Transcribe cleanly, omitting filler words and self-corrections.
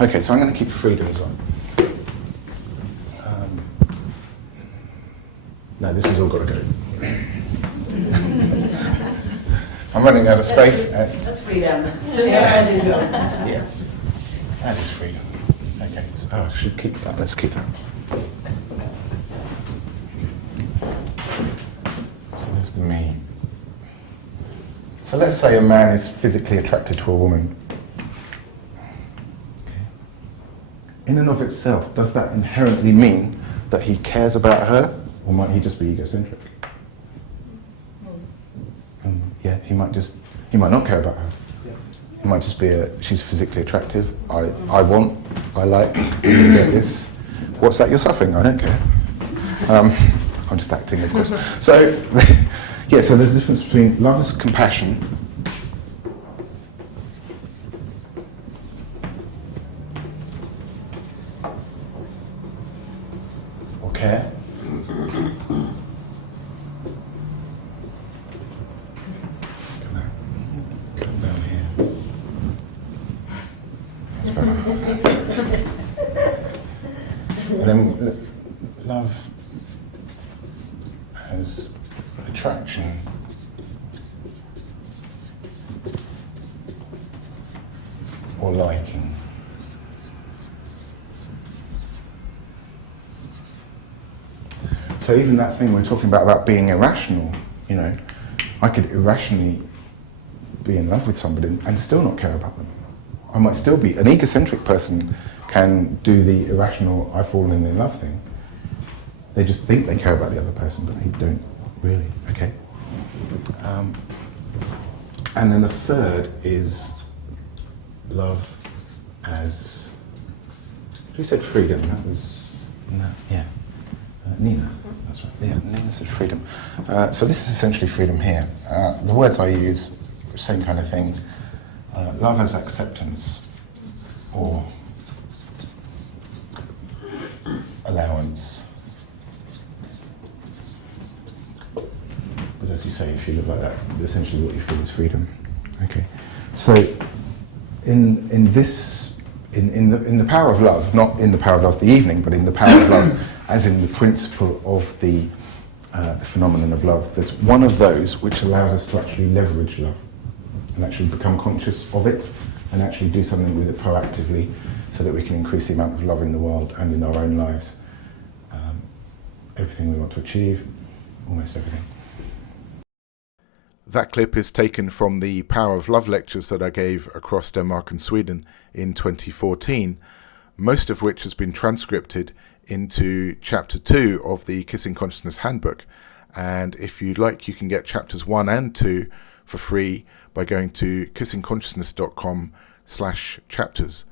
Okay, so I'm going to keep freedom as well. No, this has all got to go. I'm running out of space. That's freedom. Yeah, yeah, that is freedom. Okay, so, I should keep that. Let's keep that. So there's the me. So let's say a man is physically attracted to a woman. Okay. In and of itself, does that inherently mean that he cares about her, or might he just be egocentric? Yeah, he might not care about her. He might just be she's physically attractive. I like, you get this. What's that you're suffering? I don't care. I'm just acting, of course. So, yeah, so there's a difference between love is compassion or care. Come down here. That's better. And then love as attraction or liking. So even that thing we're talking about being irrational, you know, I could irrationally be in love with somebody and still not care about them. I might still be, an egocentric person can do the irrational I've fallen in love thing. They just think they care about the other person, but they don't really, okay? And then the third is love as, who said freedom? That was, Nina, that's right. Yeah, Nina said freedom. So this is essentially freedom here. The words I use, same kind of thing. Love as acceptance or allowance. But as you say, if you live like that, essentially what you feel is freedom. Okay. So in the power of love, not in the power of love the evening, but in the power of love as in the principle of the phenomenon of love, there's one of those which allows us to actually leverage love and actually become conscious of it and actually do something with it proactively so that we can increase the amount of love in the world and in our own lives. Everything we want to achieve, almost everything. That clip is taken from the Power of Love lectures that I gave across Denmark and Sweden in 2014, most of which has been transcripted into Chapter 2 of the Kissing Consciousness Handbook. And if you'd like, you can get Chapters 1 and 2 for free by going to kissingconsciousness.com/chapters.